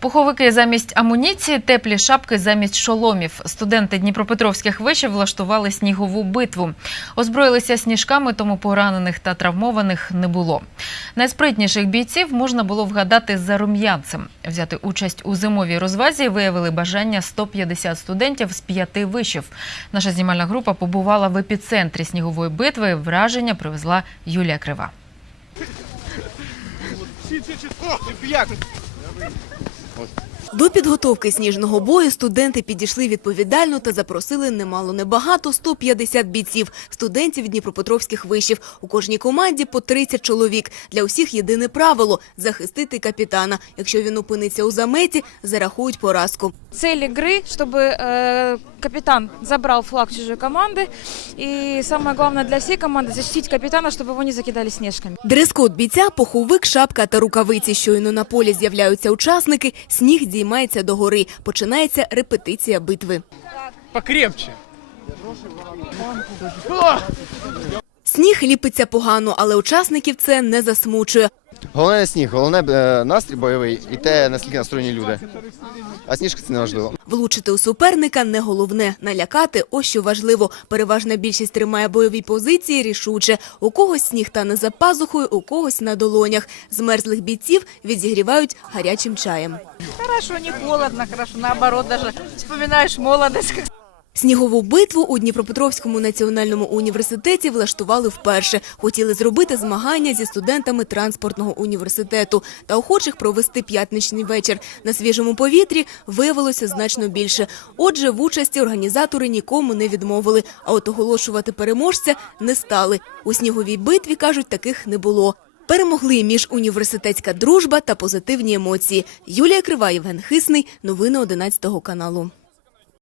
Пуховики замість амуніції, теплі шапки замість шоломів. Студенти Дніпропетровських вишів влаштували снігову битву. Озброїлися сніжками, тому поранених та травмованих не було. Найспритніших бійців можна було вгадати за рум'янцем. Взяти участь у зимовій розвазі виявили бажання 150 студентів з п'яти вишів. Наша знімальна група побувала в епіцентрі снігової битви. Враження привезла Юлія Крива. 멋있다. До підготовки сніжного бою студенти підійшли відповідально та запросили немало небагато 150 бійців, студентів Дніпропетровських вишів. У кожній команді по 30 чоловік. Для усіх єдине правило – захистити капітана. Якщо він опиниться у заметі, зарахують поразку. Цель игры, чтобы э, капитан забрал флаг чужой команды. И самое главное для всей команды защитить капитана, чтобы его не закидали снежками. Дрес-код бійця – пуховик, шапка та рукавиці. Щойно на полі з'являються учасники, сніг діймається до гори. Починається репетиція битви. покрепче. Сніг ліпиться погано, але учасників це не засмучує. Головне не сніг, головне е, настрій бойовий і те, наскільки настроєні люди. А сніжка це не важливо. Влучити у суперника не головне. Налякати – ось що важливо. Переважна більшість тримає бойові позиції рішуче. У когось сніг тане за пазухою, у когось на долонях. Змерзлих бійців відігрівають гарячим чаєм. Хорошо, не холодно, хорошо, наоборот, даже вспоминаешь молодость, Снігову битву у Дніпропетровському національному університеті влаштували вперше. Хотіли зробити змагання зі студентами транспортного університету. Та охочих провести п'ятничний вечір на свіжому повітрі виявилося значно більше. Отже, в участі організатори нікому не відмовили, а от оголошувати переможця не стали. У сніговій битві, кажуть, таких не було. Перемогли міжуніверситетська дружба та позитивні емоції. Юлія Крива, Євген Хисний. Новини 11 каналу.